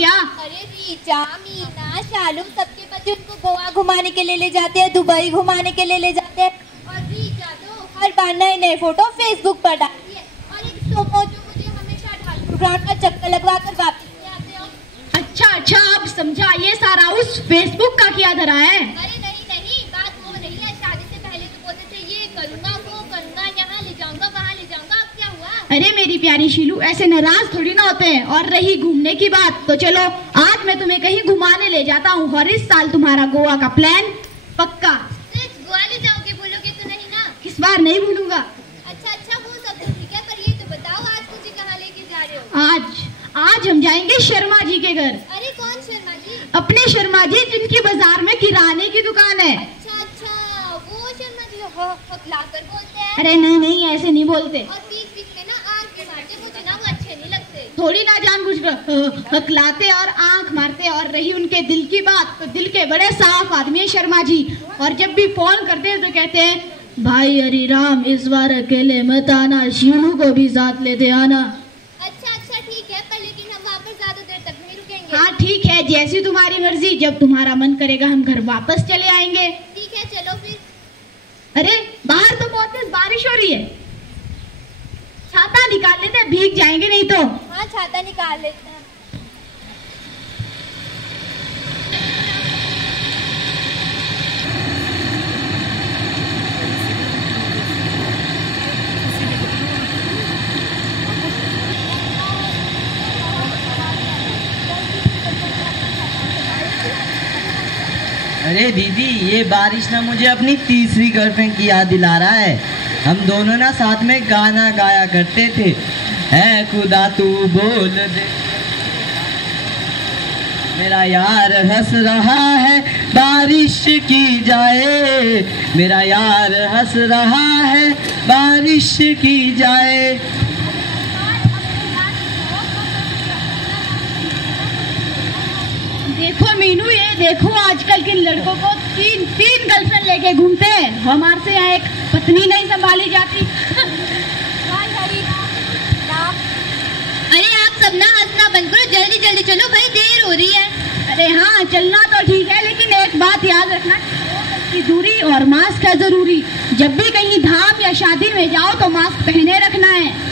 क्या? अरे रीचा, मीना, शालू सबके बच्चे उनको गोवा घुमाने के लिए ले जाते हैं, दुबई घुमाने के लिए ले जाते हैं, और रीचा तो हर बार नए नए फोटो फेसबुक पर डालती है। और एक सोमो जो मुझे हमेशा ढालपुर ग्राउंड का चक्कर लगवा कर वापस ले आते हो। अच्छा, अब समझा, ये सारा उस फेसबुक का किया धरा है। अरे नहीं, बात वो नहीं है। शादी से पहले तो बोलते थे ये करूंगा, वो करूंगा, यहाँ ले जाऊंगा, वहाँ ले जाऊंगा, अब क्या हुआ? अरे मेरी प्यारी शीलू, ऐसे नाराज थोड़ी ना होते हैं। और रही घूमने की बात, तो चलो आज मैं तुम्हें कहीं घुमाने ले जाता हूँ, और इस साल तुम्हारा गोवा का प्लान पक्का। गोवा ले जाओगे? बोलोगे तो नहीं ना? इस बार नहीं भूलूंगा। अच्छा, वो सब तो ठीक है, पर ये तो बताओ आज मुझे कहाँ लेके जा रहे हो? आज हम जाएंगे शर्मा जी के घर। अरे कौन शर्मा जी? अपने शर्मा जी, जिनकी बाजार में किराने की दुकान है। अच्छा, वो शर्मा जी हकलाकर बोलते हैं। अरे नहीं, ऐसे नहीं बोलते। और बीच में ना आंख मारते, मुझे ना वो अच्छे नहीं लगते। थोड़ी ना जानबूझकर हकलाते और आंख मारते। और रही उनके दिल की बात, तो दिल के बड़े साफ आदमी है शर्मा जी। और जब भी फोन करते हैं तो कहते हैं, भाई हरिराम, इस बार अकेले मत आना, शीनू को भी साथ लेते आना। अच्छा, ठीक है, पर लेकिन हम वहाँ पर ज्यादा देर तक नहीं रुकेंगे। हाँ ठीक है, जैसी तुम्हारी मर्जी, जब तुम्हारा मन करेगा हम घर वापस चले आएंगे। ठीक है, चलो फिर। अरे बाहर तो बहुत तेज बारिश हो रही है, छाता निकाल लेते, भीग जाएंगे नहीं तो। हाँ, छाता निकाल लेते हैं। अरे दीदी, ये बारिश ना मुझे अपनी तीसरी गर्लफ्रेंड की याद दिला रहा है। हम दोनों ना साथ में गाना गाया करते थे, है खुदा तू बोल दे, मेरा यार हंस रहा है बारिश की जाए, मेरा यार हंस रहा है बारिश की जाए। देखो मीनू, ये देखो आजकल के लड़कों को तीन गर्लफ्रेंड लेके घूमते हैं। हमारे से यहाँ एक पत्नी नहीं संभाली जाती। अरे आप सब ना हंसना बंद करो, जल्दी चलो भाई, देर हो रही है। अरे हाँ, चलना तो ठीक है, लेकिन एक बात याद रखना, की दूरी और मास्क है जरूरी। जब भी कहीं धाम या शादी में जाओ तो मास्क पहने रखना है।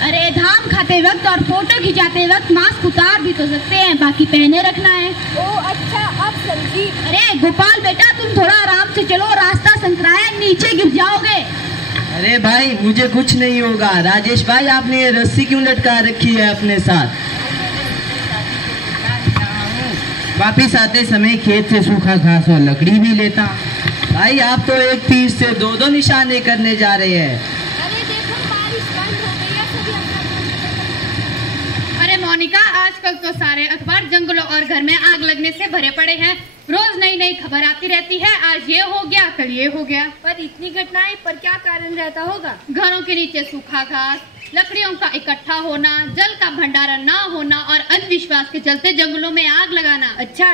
अरे धाम खाते वक्त और फोटो खिंचाते वक्त मास्क उतार भी तो सकते हैं, बाकी पहने रखना है। ओ अच्छा, अब समझी। अरे गोपाल बेटा, तुम थोड़ा आराम से चलो, रास्ता संकरा है, नीचे गिर जाओगे। अरे भाई, मुझे कुछ नहीं होगा। राजेश भाई, आपने ये रस्सी क्यों लटका रखी है अपने साथ? वापिस आते समय खेत से सूखा घास और लकड़ी भी लेता। भाई, आप तो एक तीर से दो निशाने करने जा रहे हैं। अरे देखो, बारिश बंद हो गई है, सभी अरे मोनिका, आजकल तो सारे अखबार जंगलों और घर में आग लगने से भरे पड़े हैं। रोज नई खबर आती रहती है, आज ये हो गया, कल ये हो गया। पर इतनी घटनाएं, पर क्या कारण रहता होगा? घरों के नीचे सूखा घास, लकड़ियों का इकट्ठा होना, जल का भंडारण ना होना और अंधविश्वास के चलते जंगलों में आग लगाना। अच्छा,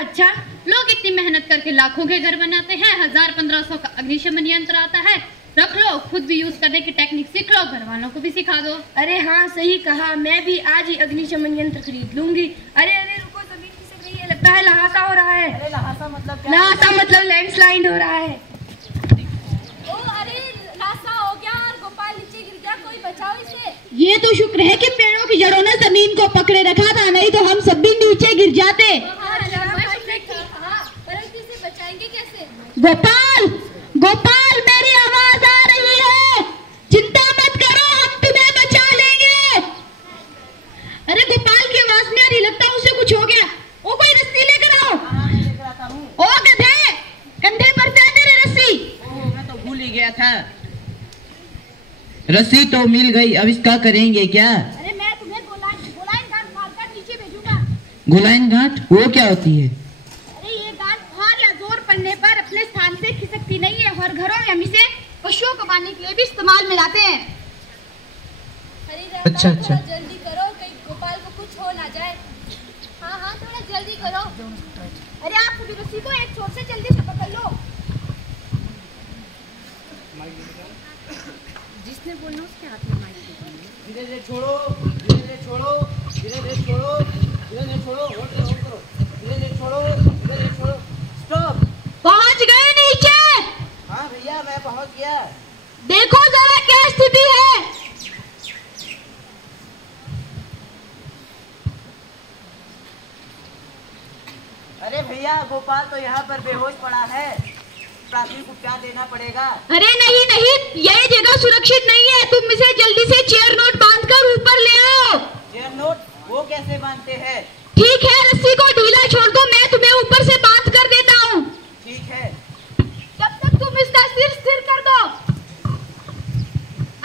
लोग इतनी मेहनत करके लाखों के घर बनाते हैं, 1000-1500 का अग्निशमन यंत्र आता है, रख लो, खुद भी यूज करने की टेक्निक सीख लो, घर वालों को भी सिखा दो। अरे हाँ, सही कहा, मैं भी आज ही अग्निशमन यंत्र खरीद लूंगी। अरे रुको, जमीन खिसक रही है, लगता है लहासा हो रहा है। अरे लहासा मतलब क्या? लहासा मतलब लैंडस्लाइड हो रहा है। ओ अरे, लहासा हो गया और गोपाल नीचे गिर गया, कोई बचाओ इसे। ये तो शुक्र है कि पेड़ों की जड़ों ने जमीन को पकड़े रखा था, नहीं तो हम सब भी नीचे गिर जाते। परंतु इसे बचाएंगे कैसे? गोपाल, मेरी आवाज आ रही है, चिंता मत करो, हम तुम्हें बचा लेंगे। अरे गोपाल की आवाज नहीं आ रही, लगता है उसे कुछ हो गया। ओ कोई रस्सी लेकर आओ। ओ गधे, कंधे पर से तेरे रस्सी। मैं तो भूल ही गया था। रस्सी तो मिल गई, अब इसका करेंगे क्या? अरे मैं तुम्हें गोलाइन गांठ मारकर नीचे भेजूंगा। गोलाइन गांठ वो क्या होती है? अरे ये गांठ भार या जोर पड़ने पर अपने स्थान से खिसकती नहीं है, और घरों में हम इसे पशुओं को बांधने के लिए भी इस्तेमाल में लाते हैं। अच्छा, जल्दी करो, कहीं गोपाल को कुछ हो ना जाए। हाँ, थोड़ा जल्दी करो। अरे आप सभी रस्सी को एक छोर से जल्दी से पकड़ लो। जिसने बोलना उसके हाथ में माइक दे। धीरे धीरे छोड़ो, धीरे धीरे छोड़ो, धीरे धीरे छोड़ो, धीरे धीरे छोड़ो, होल्ड करो, धीरे धीरे छोड़ो, धीरे धीरे छोड़ो, स्टॉप। पहुंच गए नीचे? हाँ भैया मैं पहुंच गया। देखो जरा क्या स्थिति है। अरे भैया गोपाल तो यहाँ पर बेहोश पड़ा है, प्राथमिक उपचार देना पड़ेगा। अरे नहीं नहीं, यह जगह सुरक्षित नहीं है, तुम इसे जल्दी से चेयर नोट बांधकर ऊपर ले आओ। चेयर नोट वो कैसे बांधते हैं? ठीक है, रस्सी को ढीला छोड़ दो, मैं तुम्हें ऊपर से बांध कर देता हूँ। ठीक है। तब तक तुम इसका सिर स्थिर कर दो।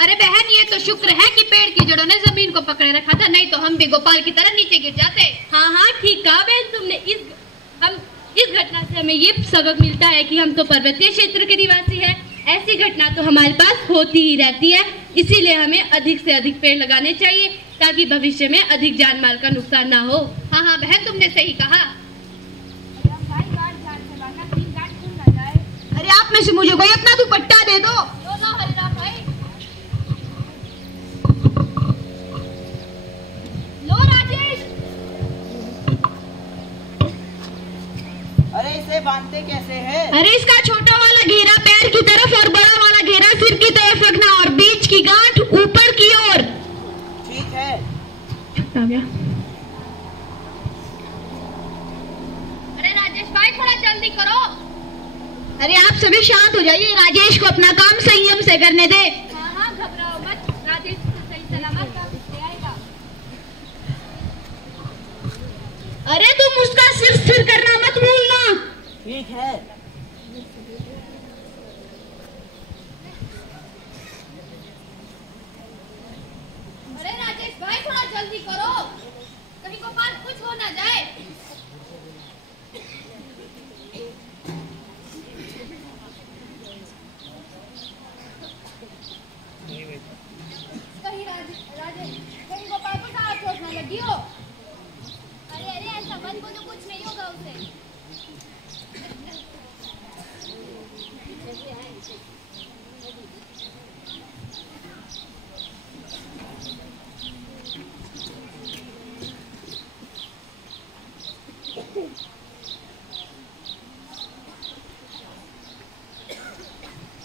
अरे बहन, ये तो शुक्र है कि पेड़ की जड़ों ने जमीन को पकड़े रखा था, नहीं तो हम भी गोपाल की तरह नीचे गिर जाते। हाँ हाँ ठीक कहा बहन तुमने। इस घटना से हमें ये सबक मिलता है कि हम तो पर्वतीय क्षेत्र के निवासी हैं। ऐसी घटना तो हमारे पास होती ही रहती है, इसीलिए हमें अधिक से अधिक पेड़ लगाने चाहिए ताकि भविष्य में अधिक जान माल का नुकसान ना हो। हाँ हाँ बहन, तुमने सही कहा। अरे आप में से मुझे कोई अपना दुपट्टा दे दो। लो हरिराम भाई। लो राजेश। अरे इसे बांधते कैसे हैं? अरे इसका छोटा वाला घेरा पैर की तरफ और बड़ा वाला घेरा सिर की तरफ रखना और बीच की गांठ ऊपर की ओर। ठीक है। अरे राजेश भाई थोड़ा जल्दी करो। अरे आप सभी शांत हो जाइए, राजेश को अपना काम संयम से करने दे। हाँ हाँ घबराओ मत, राजेश सही सलामत वापस ले आएगा। अरे तुम उसका सिर स्थिर करना मत भूलना। ठीक है। अरे राजेश भाई थोड़ा जल्दी करो, कहीं गोपाल कुछ हो ना जाए। कहीं गोपाल को साथ चोट ना लगी हो। अरे ऐसा बंद को तो कुछ नहीं होगा उसे।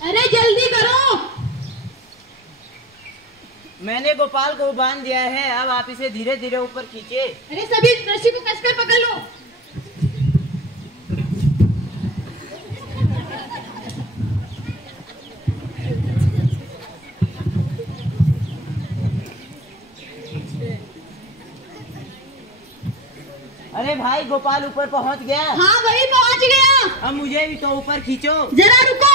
अरे जल्दी करो। मैंने गोपाल को बांध दिया है, अब आप इसे धीरे धीरे ऊपर खींचे। अरे सभी रस्सी को कसकर पकड़ लो। अरे भाई गोपाल ऊपर पहुंच गया। हाँ वही पहुंच गया। अब मुझे भी तो ऊपर खींचो। जरा रुको।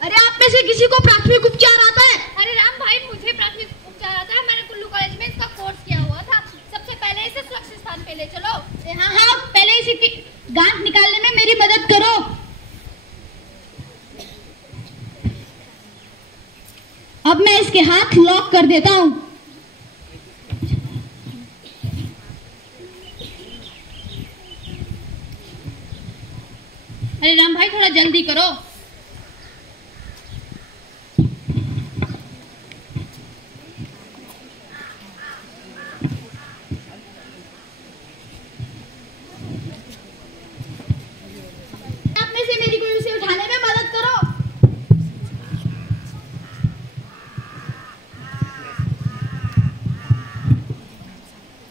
अरे आप में से किसी को प्राथमिक उपचार आता है? अरे राम भाई, मुझे प्राथमिक उपचार आता है, मैंने कुल्लू कॉलेज में इसका कोर्स किया हुआ था। सबसे पहले इसे सुरक्षित स्थान पे ले चलो। हाँ हाँ, पहले इसी की गांठ निकालने में मेरी मदद करो। अब मैं इसके हाथ लॉक कर देता हूँ। अरे राम भाई थोड़ा जल्दी करो। आप में से मेरी कोई उसे उठाने में मदद करो।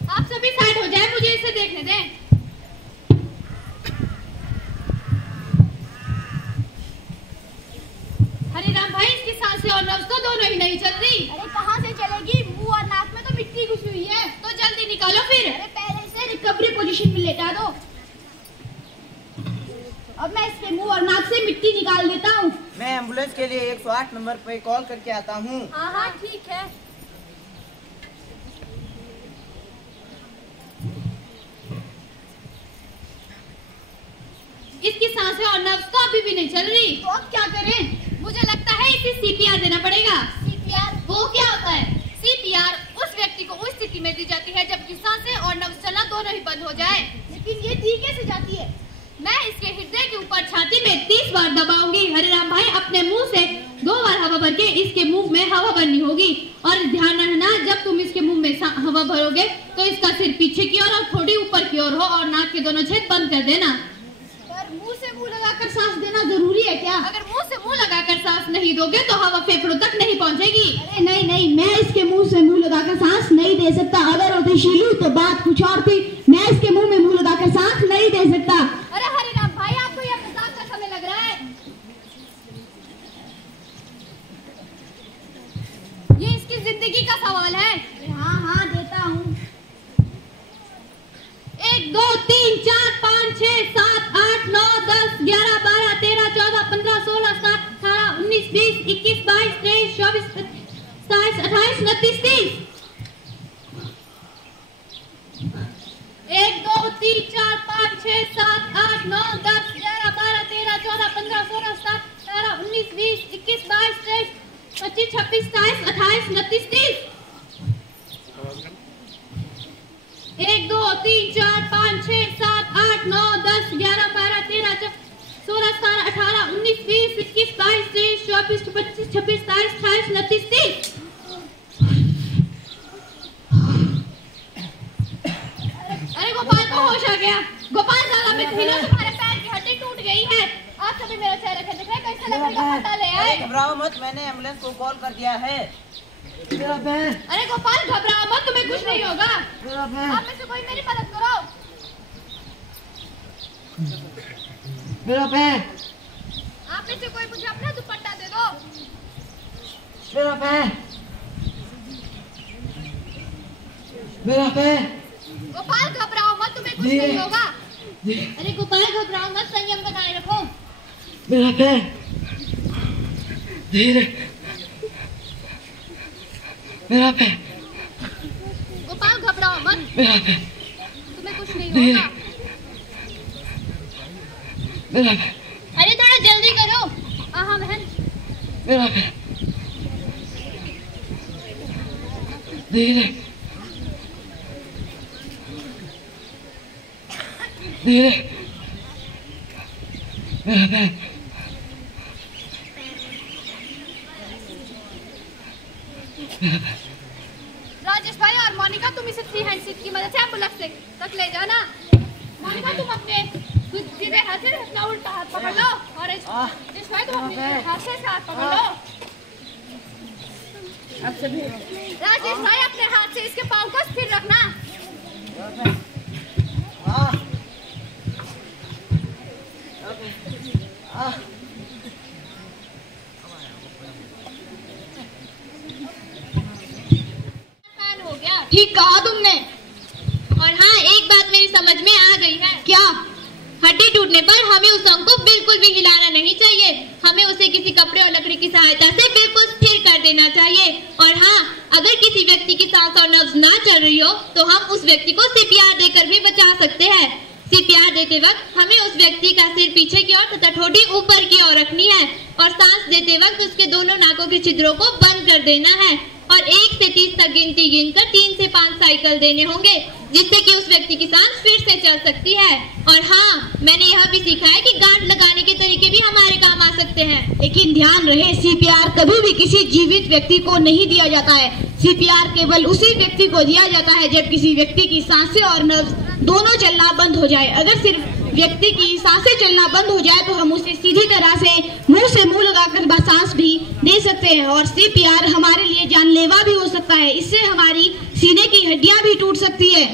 आप सभी साइड हो जाए, मुझे इसे देखने दें। हरे राम भाई, इसकी सांसें और नब्ज तो दोनों ही नहीं चल रही। अरे कहाँ से चलेगी, मुंह और नाक में तो मिट्टी घुसी हुई है। तो जल्दी निकालो फिर। अरे पहले इसे रिकवरी पोजीशन में लेटा दो। अब मैं इसके मुंह और नाक से मिट्टी निकाल देता हूँ। मैं एम्बुलेंस के लिए 108 नंबर पे कॉल करके आता हूँ। हाँ हाँ ठीक है। इसकी सांसें और नब्ज तो अभी भी नहीं चल रही। तो अब क्या करें? मुझे लगता है इसे सीपीआर देना पड़ेगा। सीपीआर वो क्या होता है? सीपीआर उस व्यक्ति को उस स्थिति में दी जाती है जबकि सांसें और नब्ज चलना दोनों ही बंद हो जाए। लेकिन ये दी कैसे जाती है? मैं इसके हृदय के ऊपर छाती में 30 बार दबाऊंगी। हरिराम भाई अपने मुंह से 2 बार हवा भर के इसके मुंह में हवा भरनी होगी। और ध्यान रखना, जब तुम इसके मुंह में हवा भरोगे तो इसका सिर पीछे की ओर और थोड़ी ऊपर की ओर हो और नाक के दोनों छेद बंद कर देना। पर मुंह से मुंह लगाकर सांस देना जरूरी है क्या? अगर मुंह से मुंह लगाकर सांस नहीं दोगे तो हवा फेफड़ों तक नहीं पहुंचेगी। अरे नहीं, मैं इसके मुंह से मुंह लगाकर सांस नहीं दे सकता। अगर होती शीलू तो बात कुछ और थी। मैं इसके मुंह में मुंह लगाकर सांस नहीं दे सकता। अरे हरिराम भाई, आपको यह मजाक का समय लग रहा है? ये इसकी जिंदगी का सवाल है। हाँ देता हूँ। 1 2 3 4 5 6 7 8 9 10 11 12 13 14 15 16 17 18 19 20 21 22 23 24 27 28 29 30। 1 2 3 4 5 6 7 8 9 10 11 12 13 14 15 16 17 18 19 20 21 22 23 25 26 27 28 29 30। 1 2 3 4 5 6 7 8 9 10 11 12 13 16 17 18 19 20 21 22 23 24 25 26 27 28 29 30। अरे गोपाल को होश आ गया। गोपाल ज़्यादा मत हिलो, तुम्हारे पैर की हड्डी टूट गई है। आप सभी मेरा चेहरा देख रहे हैं, कैसे लकड़ी का फट्टा ले आए। घबराओ मत, मैंने एम्बुलेंस को कॉल कर दिया है। अरे गोपाल घबराओ मत, तुम्हें कुछ नहीं होगा। आप में से कोई मेरी मदद करो। मेरा पैर, आप में से कोई मुझे अपना दुपट्टा दे दो। मेरा पैर, मेरा पैर। गोपाल घबराओ मत, तुम्हें कुछ नहीं होगा। अरे गोपाल घबराओ मत, संयम बनाए रखो। मेरा पैर, धीरे। मेरा पैर, गोपाल घबराओ मत, मेरा पैर, तुम्हें कुछ नहीं होगा। मेरा पैर, अरे थोड़ा जल्दी करो। हाँ बहन। मेरा पैर, धीरे धीरे। मेरा पैर, राजेश भाई और मोनिका, तुम इसे फ्री हैंड सीट की मदद से एम्बुलेंस तक ले जाना। मोनिका तुम अपने सीधे हाथ से अपना उल्टा हाथ पकड़ लो और राजेश भाई तुम अपने हाथ से हाथ पकड़ लो। राजेश भाई अपने हाथ से इसके पाँव को स्थिर रखना। हो गया। ठीक कहा तुमने। और हाँ, एक बात मेरी समझ में आ गई है। क्या? हड्डी टूटने पर हमें उस अंग को बिल्कुल भी हिलाना नहीं चाहिए। हमें उसे किसी कपड़े और लकड़ी की सहायता से बिल्कुल स्थिर कर देना चाहिए। और हाँ, अगर किसी व्यक्ति की सांस और नब्ज ना चल रही हो तो हम उस व्यक्ति को सीपीआर देकर भी बचा सकते हैं। सीपीआर देते वक्त हमें उस व्यक्ति का सिर पीछे की ओर तथा ठोड़ी ऊपर की ओर रखनी है और सांस देते वक्त उसके दोनों नाकों के छिद्रों को बंद कर देना है और 1 से 30 तक गिनती गिनकर 3 से 5 साइकिल देने होंगे, जिससे कि उस व्यक्ति की सांस फिर से चल सकती है। और हाँ, मैंने यह भी सीखा है कि गांठ लगाने के तरीके भी हमारे काम आ सकते हैं। लेकिन ध्यान रहे, सीपीआर कभी भी किसी जीवित व्यक्ति को नहीं दिया जाता है। सीपीआर केवल उसी व्यक्ति को दिया जाता है जब किसी व्यक्ति की सांसें और नब्ज दोनों चलना बंद हो जाए। अगर सिर्फ व्यक्ति की सांसें चलना बंद हो जाए तो हम उसे सीधी तरह से मुंह लगाकर सांस भी दे सकते हैं और सीपीआर हमारे लिए जानलेवा भी हो सकता है। इससे हमारी सीने की हड्डियां भी टूट सकती है।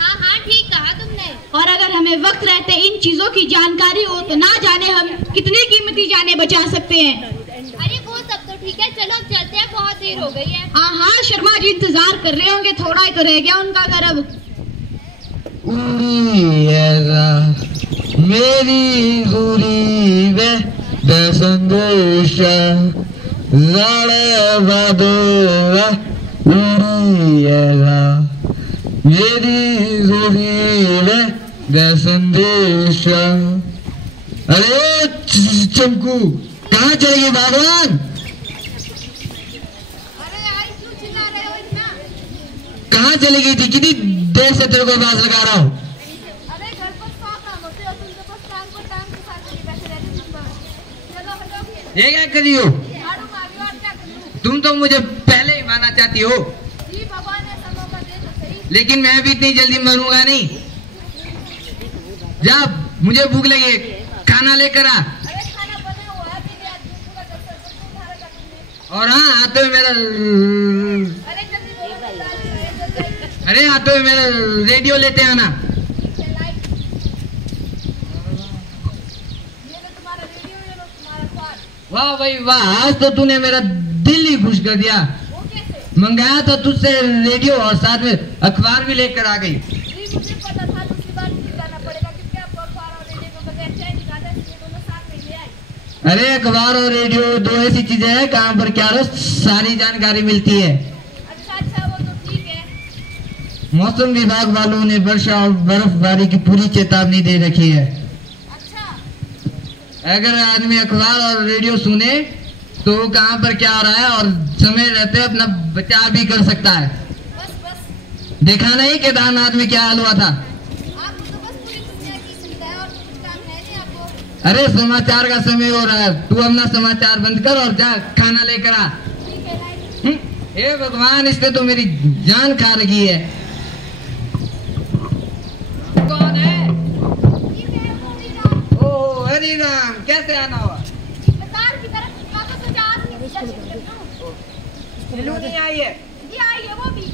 हाँ, ठीक कहा तुमने। और अगर हमें वक्त रहते इन चीजों की जानकारी हो तो ना जाने हम कितनी कीमती जानें बचा सकते हैं। अरे वो सब तो ठीक है, चलो अब चलते हैं, बहुत देर हो गई है। हाँ, शर्मा जी इंतजार कर रहे होंगे, थोड़ा ही तो रह गया उनका घर। अब मेरी दूरी में संदेश मेरी दूरी में संदेश। अरे चमकू, कहाँ चलेगी भगवान? कहाँ चली गई थी? कितनी देर से तेरे को आवाज लगा रहा हूँ। अरे घर पर 100 काम होते हैं, तुमके पास ये क्या कर रही हो? तुम तो मुझे पहले ही मारना चाहती हो। लेकिन मैं भी इतनी जल्दी मरूंगा नहीं। जा, मुझे भूख लगी है, खाना लेकर आ। और हाँ, आते हुए मेरा रेडियो लेते आना। वाह भाई वाह, आज तो तूने मेरा दिल ही खुश कर दिया। मंगाया था तुझसे रेडियो और साथ में अखबार भी लेकर आ गई। अरे अखबार और रेडियो दो ऐसी चीजें हैं, कहाँ पर क्या रोज सारी जानकारी मिलती है। अच्छा वो तो ठीक है। मौसम विभाग वालों ने वर्षा और बर्फबारी की पूरी चेतावनी दे रखी है। अच्छा, अगर आदमी अखबार और रेडियो सुने तो कहाँ पर क्या हो रहा है और समय रहते अपना बचाव भी कर सकता है। बस देखा नहीं केदारनाथ में क्या हाल हुआ था? आपको तो बस पूरी दुनिया की सुविधा है और तो कुछ काम है नहीं आपको। अरे समाचार का समय हो रहा है, तू अपना समाचार बंद कर और जा खाना लेकर आ। ठीक है लाइक। हे भगवान, इसने तो मेरी जान खा रखी है। कौन है? ओ हरी राम, कैसे आना हुआ? बाजार की तरफ निकला तो सोचा आज की दिशा शिफ्ट कर दूं। नीलू नहीं आई है? ये आई है वो भी।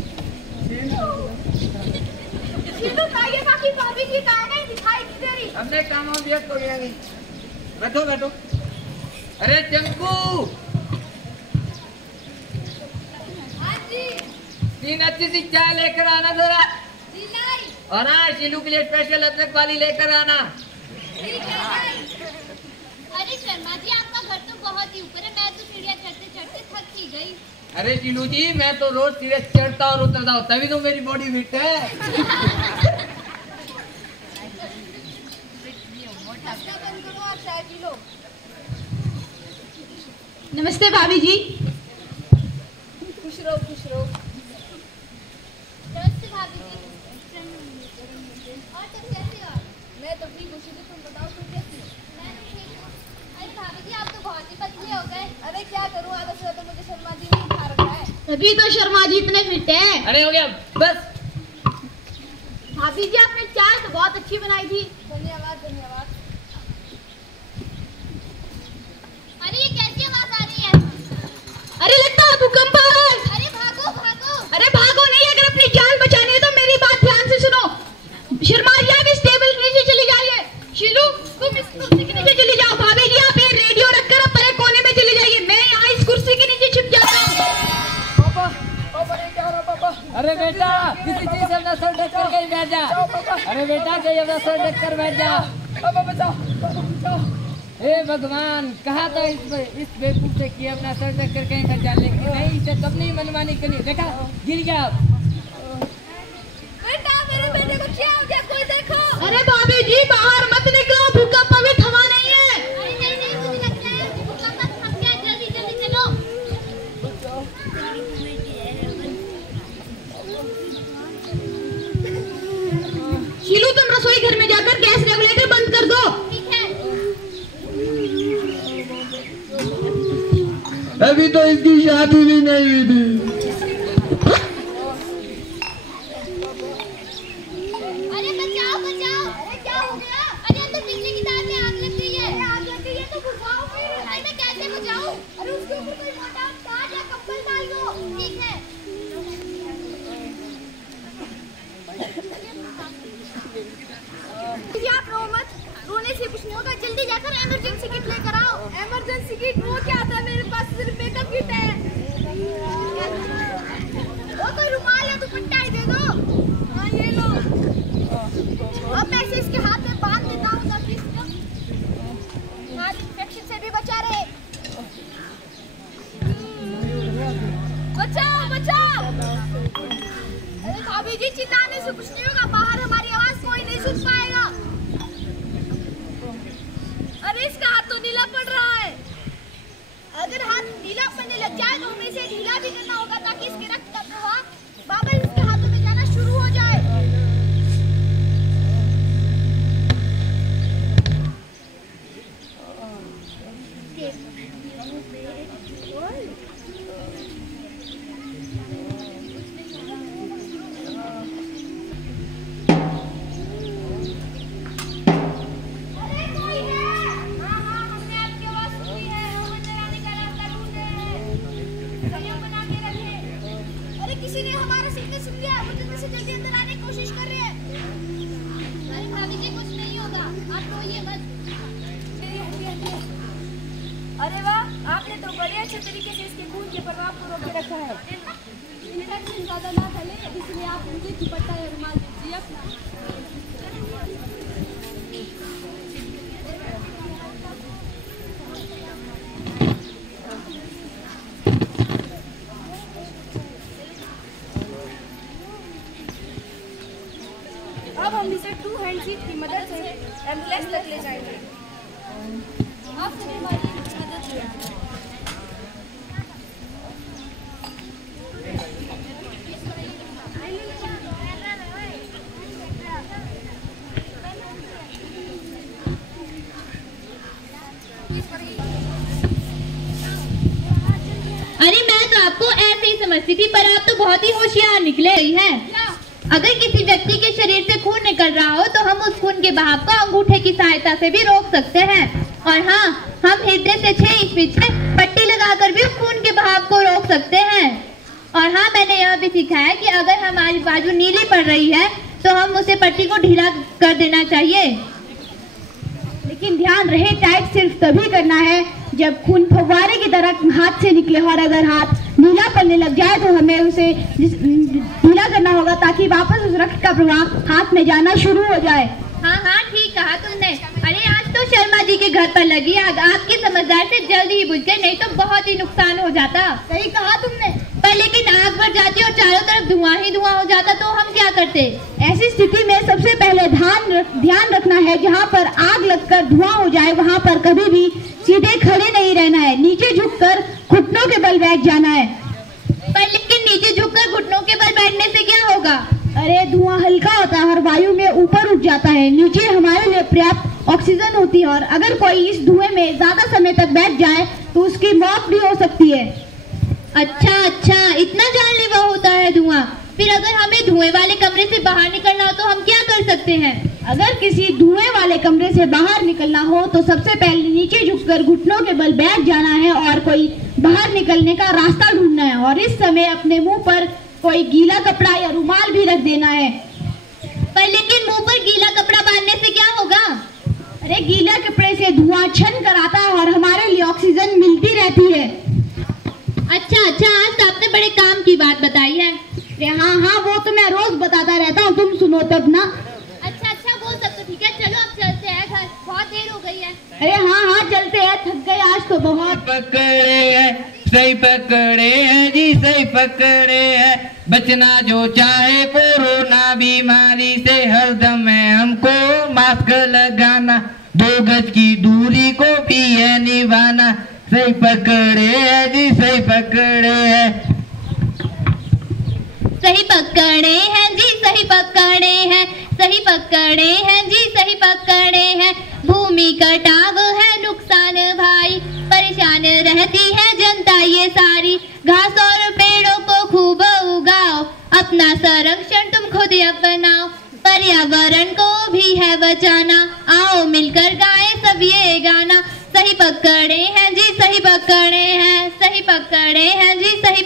शीलू चाहिए बाकी भाभी जी कहाँ गई, दिखाई नहीं दे रही। हमने काम में व्यस्त हो गया। नहीं, बैठो बैठो। अरे चंकू, हाँ जी। 3 अच्छी सी चाय लेकर आना जरा। जी लाई। और हाँ, शीलू के लिए स्पेशल अदरक वाली लेकर आना। ठीक है लाई। अरे शर्मा जी, आपका घर तो बहुत ही ऊपर है, मैं तो सीढ़ियाँ चढ़ते चढ़ते थक ही गई। अरे शीलू जी, मैं तो रोज सीधे चढ़ता और उतरता हूँ, तभी तो मेरी बॉडी फिट है। चाय पी लो। नमस्ते भाभी जी। खुश रहो खुश रहो। नमस्ते भाभी जी। और तुम कैसी हो? मैं तो ठीक हूँ। तुम बताओ तुम कैसी हो? मैं तो ठीक हूँ। अरे भाभी जी, आप तो बहुत ही पतले हो गए। अरे क्या करूँ, आधा से ज्यादा मुझे शर्मा जी ने खा रखा है। तभी तो शर्मा जी इतने फिट हैं। अरे हो गया बस। भाभी जी, आपने चाय तो बहुत अच्छी बनाई थी। धन्यवाद धन्यवाद। अरे ये कैसी आवाज आ रही है? अरे लगता है भूकंप आ रहा है। अरे भागो भागो। अरे भागो नहीं, अगर अपनी जान बचानी है तो मेरी बात ध्यान से सुनो। शर्मा जी, आप इस टेबल के नीचे चली जाइए। शीलू, तुम इस कुर्सी के नीचे चली जाओ। भाभी जी, आप ये रेडियो रखकर अब परे कोने में चली जाइए। मैं यहाँ इस कुर्सी के नीचे छिप जाता हूँ। पापा, पापा ये क्या हो रहा पापा? अरे बेटा, किसी चीज से अपना सर ढक कर कहीं बैठ जा। अरे बेटा, कहीं अपना सर ढक कर बैठ जा। पापा बचाओ, पापा बचाओ। हे भगवान, कहा था इस बेवकूफ से कि अपना सर ढक कर कहीं बैठ जा, लेकिन नहीं, इसे तब नहीं मनमानी करी। देखा, गिर गया। बेटा, मेरे बेटे को क्या हो गया? कोई देखो। अरे भाभी जी, बाहर मत निकलो, भूकंप अभी थमा नहीं है। अरे नहीं नहीं, मुझे लगता है भूकंप थम गया। जल्दी जल्दी चलो। शीलू, तुम रसोई घर में जाकर गैस रेगुलेटर बंद कर दो। ठीक है। अभी तो इसकी शादी भी नहीं हुई थी। अरे बचाओ बचाओ। अरे क्या हो गया? अरे अंदर बिजली की तार में आग लग गई है। आग लग गई है तो बुझाओ फिर। अरे मैं कैसे बुझाऊं? अरे उसके ऊपर कोई मोटा तार या कंबल डाल दो। ठीक है। जी आप रो मत, रोने से कुछ नहीं होगा। जल्दी जाकर इमरजेंसी किट लेकर आओ। इमरजेंसी किट वो क्या था? मेरे पास सिर्फ मेकअप किट है। वो कोई रुमाल या दुपट्टा ही दे दो। हाँ ये लो। अब मैं इसे इसके हाथ में बांध देता हूँ ताकि इसको हाथ इन्फेक्शन से भी बचा रहे। बचाओ बचाओ। अरे भाभी जी, चिल्लाने से कुछ नहीं होगा। बाहर हमारी आवाज कोई नहीं सुन पाएगा। अरे इसका हाथ तो नीला पड़ रहा है। अगर हाथ नीला पड़ने लग जाए तो हमें इसे ढीला भी करना होगा ताकि इसके रक्त का प्रवाह वापस इसके हाथों में जाना शुरू हो जाए। वो जल्दी से जल्दी अंदर आने की कोशिश कर रहे हैं। अरे भाभी जी कुछ नहीं होगा, आप रोइए मत। अरे वाह, आपने तो बड़े अच्छे तरीके से इसके खून के प्रभाव को रोके रखा है। इन्फेक्शन ज्यादा ना फैले, इसलिए आप मुझे दुपट्टा या रुमाल दीजिए अपना। अब हम इसे 2 हैंड सीट की मदद से एम्बुलेंस तक ले जाएंगे। आप सभी हमारी मदद कीजिए। अरे मैं तो आपको ऐसे ही समझती थी, पर आप तो बहुत ही होशियार निकले है। अगर किसी व्यक्ति के शरीर से खून निकल रहा हो तो हम उस खून के बहाव को अंगूठे की सहायता से भी रोक सकते हैं। और हाँ, हम हृदय से 6 इंच पीछे पट्टी लगाकर भी उस खून के बहाव को रोक सकते हैं। और हाँ, मैंने यह भी सीखा है कि अगर हमारी बाजू नीली पड़ रही है तो हम उसे पट्टी को ढीला कर देना चाहिए। लेकिन ध्यान रहे, टाइट सिर्फ तभी करना है जब खून फव्वारे की तरह हाथ से निकले, और अगर हाथ नीला पड़ने लग जाए तो हमें उसे ढीला करना होगा ताकि वापस उस रक्त का प्रवाह हाथ में जाना शुरू हो जाए। हाँ हाँ, ठीक कहा तुमने। अरे आज तो शर्मा जी के घर पर लगी आग आपकी समझदार से जल्दी ही बुझ गई, नहीं तो बहुत ही नुकसान हो जाता। सही कहा तुमने। पर लेकिन आग बढ़ जाती और चारों तरफ धुआं ही धुआं हो जाता तो हम क्या करते? ऐसी स्थिति में सबसे पहले ध्यान रखना है, जहाँ पर आग लगकर धुआं हो जाए वहाँ पर कभी भी सीधे खड़े नहीं रहना है, नीचे झुककर घुटनों के बल बैठ जाना है। पर लेकिन नीचे झुककर घुटनों के बल बैठने से क्या होगा? अरे धुआं हल्का होता है और वायु में ऊपर उठ जाता है, नीचे हमारे लिए पर्याप्त ऑक्सीजन होती है, और अगर कोई इस धुएं में ज्यादा समय तक बैठ जाए तो उसकी मौत भी हो सकती है। अच्छा अच्छा, इतना जानलेवा होता है धुआं। फिर अगर हमें धुएं वाले कमरे से बाहर निकलना हो तो हम क्या कर सकते हैं? अगर किसी धुएं वाले कमरे से बाहर निकलना हो तो सबसे पहले नीचे झुककर घुटनों के बल बैठ जाना है और कोई बाहर निकलने का रास्ता ढूंढना है, और इस समय अपने मुंह पर कोई गीला कपड़ा या रुमाल भी रख देना है। पर लेकिन मुंह पर गीला कपड़ा बांधने से क्या होगा? अरे गीला कपड़े से धुआं छन कर आता है और हमारे लिए ऑक्सीजन मिलती रहती है। अच्छा अच्छा, आज तो आपने बड़े काम की बात बताई है। हाँ हाँ, वो तो मैं रोज बताता रहता हूँ, तुम सुनो तब ना। अच्छा अच्छा, वो सब तो ठीक है, चलो अब चलते हैं घर, बहुत देर हो गई है। अरे हाँ हाँ चलते हैं, थक गए आज तो बहुत। पकड़े है, सही पकड़े है जी, सही पकड़े है। बचना जो चाहे कोरोना बीमारी से, हरदम है हमको मास्क लगाना, 2 गज की दूरी को भी है निभाना। सही पकड़े है जी, सही पकड़े है। सही पकड़े हैं जी, सही पकड़े हैं, सही पकड़े हैं जी, सही पकड़े हैं। भूमि कटाव है नुकसान भाई, परेशान रहती है जनता ये सारी। घास और पेड़ों को खूब उगाओ, अपना संरक्षण तुम खुद अपनाओ, पर्यावरण को भी है बचाना। आओ मिलकर गाएं सब ये गाना। सही पकड़े हैं जी, सही पकड़े हैं, सही पकड़े हैं जी, सही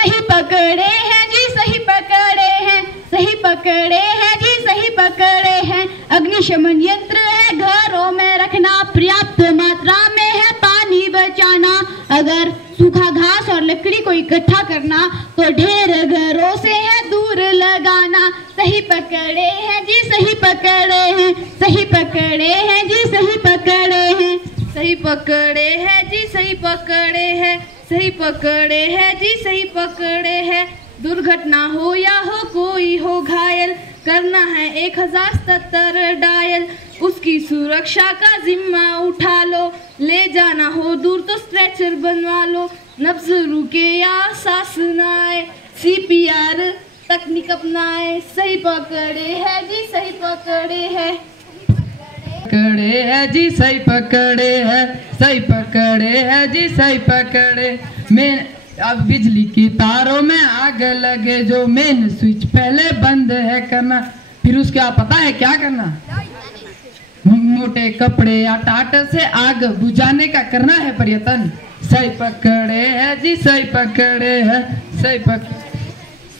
सही पकड़े हैं जी, सही पकड़े हैं, सही पकड़े हैं जी, सही पकड़े हैं। अग्निशमन यंत्र है घरों में रखना, पर्याप्त मात्रा में है पानी बचाना। अगर सूखा घास और लकड़ी को इकट्ठा करना तो ढेर घरों से है दूर लगाना। सही पकड़े हैं जी, सही पकड़े हैं, सही पकड़े हैं जी, सही पकड़े हैं। सही पकड़े हैं जी, सही पकड़े हैं, सही पकड़े हैं जी, सही पकड़े हैं। दुर्घटना हो या हो कोई हो घायल, करना है 1077 डायल। उसकी सुरक्षा का जिम्मा उठा लो, ले जाना हो दूर तो स्ट्रेचर बनवा लो। नब्ज रुके या सांस न आए, CPR तकनीक अपनाए। सही पकड़े हैं जी, सही पकड़े हैं। पकड़े है जी, सही पकड़े है, सही पकड़े है जी, सही पकड़े। मेन अब बिजली की तारों में आग लगे जो, मेन स्विच पहले बंद है करना, फिर उसके बाद पता है क्या करना? मोटे कपड़े या टाट से आग बुझाने का करना है प्रयत्न। सही पकड़े है जी, सही पकड़े है, सही पकड़े।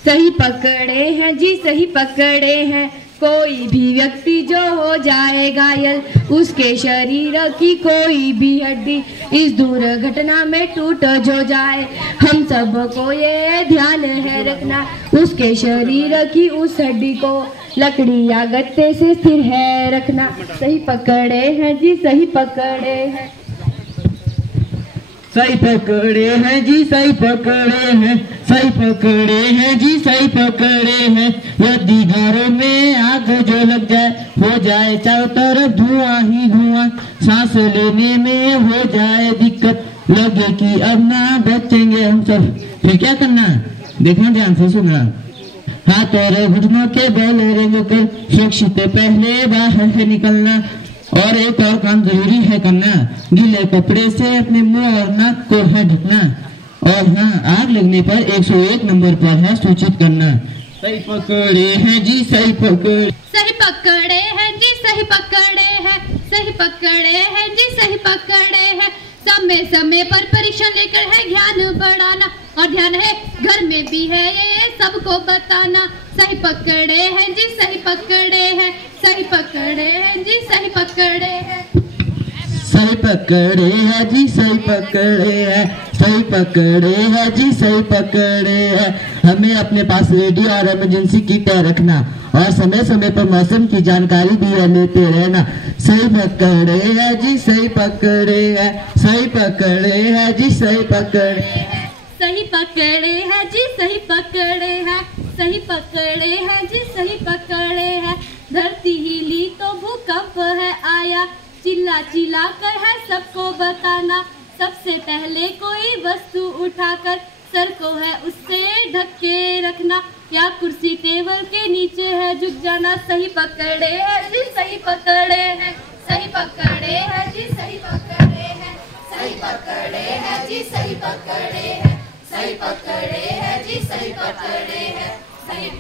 सही पकड़े हैं जी, सही पकड़े हैं। कोई भी व्यक्ति जो हो जाए घायल, उसके शरीर की कोई भी हड्डी इस दुर्घटना में टूट जो जाए, हम सबको ये ध्यान है रखना, उसके शरीर की उस हड्डी को लकड़ी या गत्ते से स्थिर है रखना। सही पकड़े हैं जी, सही पकड़े हैं। सही पकड़े हैं जी, सही पकड़े हैं, सही पकड़े हैं जी, सही पकड़े हैं। यदि घरों में आग जो लग जाए, हो जाए चारों तरफ धुआं ही धुआं, सांस लेने में हो जाए दिक्कत, लगे कि अब ना बचेंगे हम सब, फिर क्या करना? देखना ध्यान से, सुनना। हाथ और घुटनों के बल रेंग कर सुरक्षित पहले बाहर से निकलना। और एक और काम जरूरी है करना, गीले कपड़े से अपने मुंह और नाक को है ढकना। और हाँ, आग लगने पर 101 नंबर पर है सूचित करना। सही पकड़े हैं जी, सही पकड़े, सही पकड़े हैं जी, सही पकड़े हैं, सही पकड़े हैं जी, सही पकड़े हैं। समय समय पर परीक्षण लेकर है ध्यान बढ़ाना, और ध्यान है घर में भी है ये सबको बताना। सही पकड़े हैं जी, सही पकड़े हैं, सही पकड़े हैं जी, सही पकड़े हैं। सही पकड़े हैं जी, सही पकड़े हैं, सही पकड़े हैं जी, सही पकड़े हैं। हमें अपने पास रेडियो और इमरजेंसी किट रखना, और समय समय पर मौसम की जानकारी भी लेते रहना। सही पकड़े हैं जी, सही पकड़े हैं, सही पकड़े हैं जी, सही पकड़े, सही पकड़े हैं जी, सही पकड़े हैं, सही पकड़े हैं जी, सही पकड़े हैं। धरती हिली तो भूकंप है आया, चिल्ला चिल्ला कर है सबको बताना। सबसे पहले कोई वस्तु उठाकर सर को है उससे ढक के रखना, या कुर्सी टेबल के नीचे है झुक जाना। सही पकड़े हैं जी, सही पकड़े हैं, सही पकड़े हैं जी, सही पकड़े हैं, सही पकड़े हैं जी, सही पकड़े हैं, सही पकड़े हैं जी, सही पकड़े हैं, सही